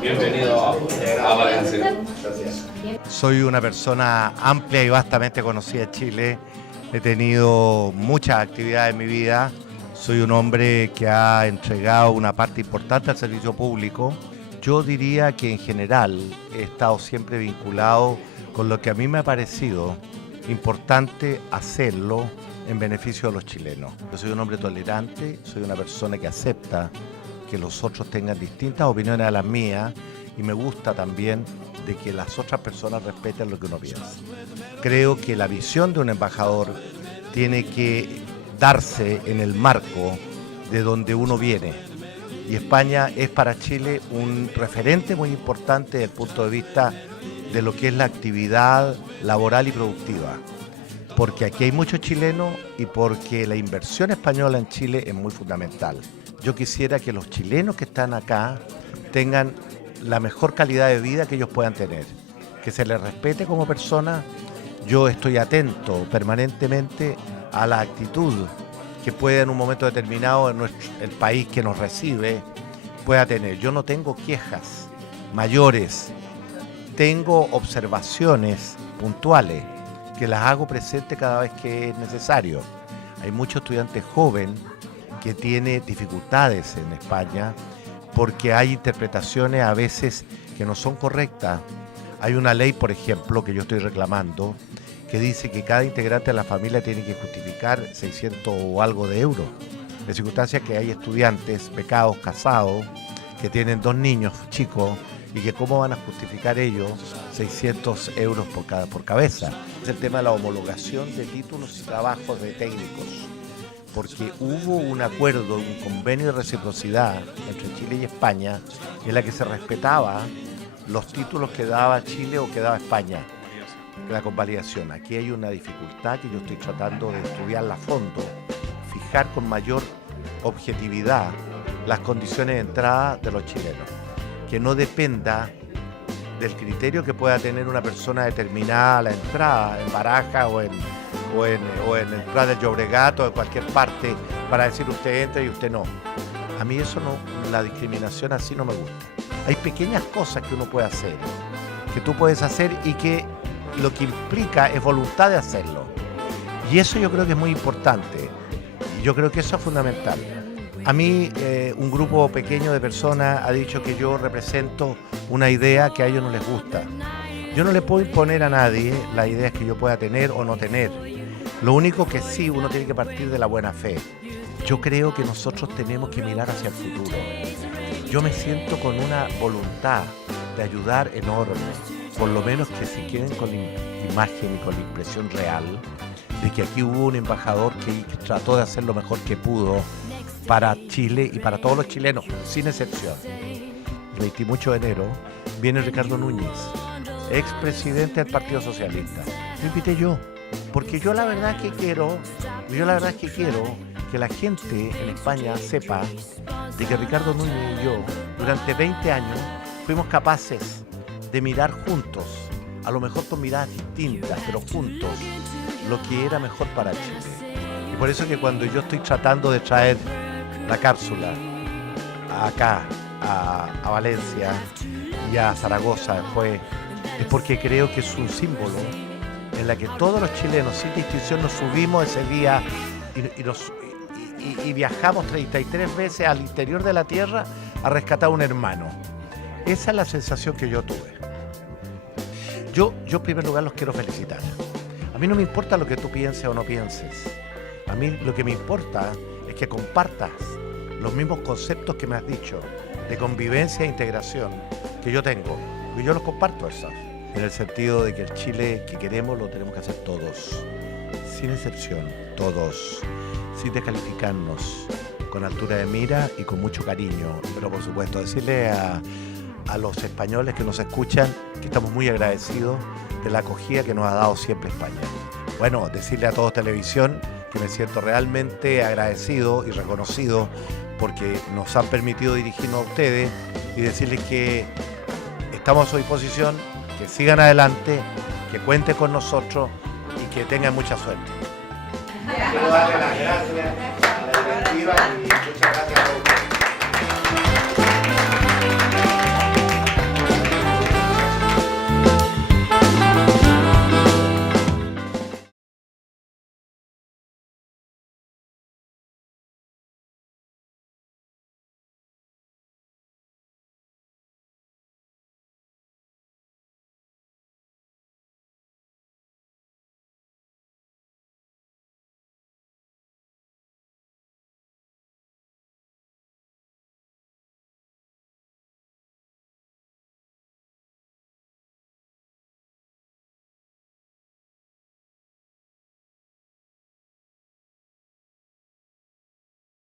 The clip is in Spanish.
Bienvenido a Valencia. Soy una persona amplia y vastamente conocida en Chile. He tenido muchas actividades en mi vida. Soy un hombre que ha entregado una parte importante al servicio público. Yo diría que en general he estado siempre vinculado con lo que a mí me ha parecido importante hacerlo en beneficio de los chilenos. Yo soy un hombre tolerante, soy una persona que acepta que los otros tengan distintas opiniones a las mías y me gusta también de que las otras personas respeten lo que uno piensa. Creo que la visión de un embajador tiene que darse en el marco de donde uno viene. Y España es para Chile un referente muy importante desde el punto de vista de lo que es la actividad laboral y productiva. Porque aquí hay muchos chilenos y porque la inversión española en Chile es muy fundamental. Yo quisiera que los chilenos que están acá tengan la mejor calidad de vida que ellos puedan tener, que se les respete como persona. Yo estoy atento permanentemente a la actitud que puede en un momento determinado el país que nos recibe pueda tener. Yo no tengo quejas mayores, tengo observaciones puntuales que las hago presente cada vez que es necesario. Hay muchos estudiantes jóvenes que tiene dificultades en España porque hay interpretaciones a veces que no son correctas. Hay una ley, por ejemplo, que yo estoy reclamando, que dice que cada integrante de la familia tiene que justificar 600 o algo de euros. En circunstancias que hay estudiantes, becados, casados, que tienen 2 niños chicos y que cómo van a justificar ellos 600 euros por cabeza. Es el tema de la homologación de títulos y trabajos de técnicos, porque hubo un acuerdo, un convenio de reciprocidad entre Chile y España en la que se respetaba los títulos que daba Chile o que daba España, la convalidación. Aquí hay una dificultad que yo estoy tratando de estudiarla a fondo, fijar con mayor objetividad las condiciones de entrada de los chilenos, que no dependa del criterio que pueda tener una persona determinada a la entrada en Barajas o en el Prat del Llobregat o de cualquier parte para decir usted entra y usted no. A mí eso no, la discriminación así no me gusta. Hay pequeñas cosas que uno puede hacer, que tú puedes hacer y que lo que implica es voluntad de hacerlo. Y eso yo creo que es muy importante. Yo creo que eso es fundamental. A mí un grupo pequeño de personas ha dicho que yo represento una idea que a ellos no les gusta. Yo no le puedo imponer a nadie las ideas que yo pueda tener o no tener. Lo único que sí, uno tiene que partir de la buena fe. Yo creo que nosotros tenemos que mirar hacia el futuro. Yo me siento con una voluntad de ayudar enorme, por lo menos que se queden con la imagen y con la impresión real de que aquí hubo un embajador que trató de hacer lo mejor que pudo para Chile y para todos los chilenos, sin excepción. El 28 de enero viene Ricardo Núñez, expresidente del Partido Socialista. Lo invité yo, porque yo la verdad que quiero que la gente en España sepa de que Ricardo Núñez y yo, durante 20 años, fuimos capaces de mirar juntos, a lo mejor con miradas distintas, pero juntos, lo que era mejor para Chile. Y por eso que cuando yo estoy tratando de traer la cápsula acá, a Valencia y a Zaragoza después, es porque creo que es un símbolo en la que todos los chilenos, sin distinción, nos subimos ese día y viajamos 33 veces al interior de la tierra a rescatar a un hermano. Esa es la sensación que yo tuve. Yo en primer lugar los quiero felicitar. A mí no me importa lo que tú pienses o no pienses. A mí lo que me importa es que compartas los mismos conceptos que me has dicho de convivencia e integración que yo tengo. Y yo los comparto esos, en el sentido de que el Chile que queremos lo tenemos que hacer todos, sin excepción, todos, sin descalificarnos, con altura de mira y con mucho cariño. Pero por supuesto decirle a a los españoles que nos escuchan que estamos muy agradecidos de la acogida que nos ha dado siempre España. Bueno, decirle a todos Televisión que me siento realmente agradecido y reconocido porque nos han permitido dirigirnos a ustedes y decirles que estamos a su disposición, que sigan adelante, que cuenten con nosotros y que tengan mucha suerte. Quiero darle las gracias a la directiva y muchas gracias a todos.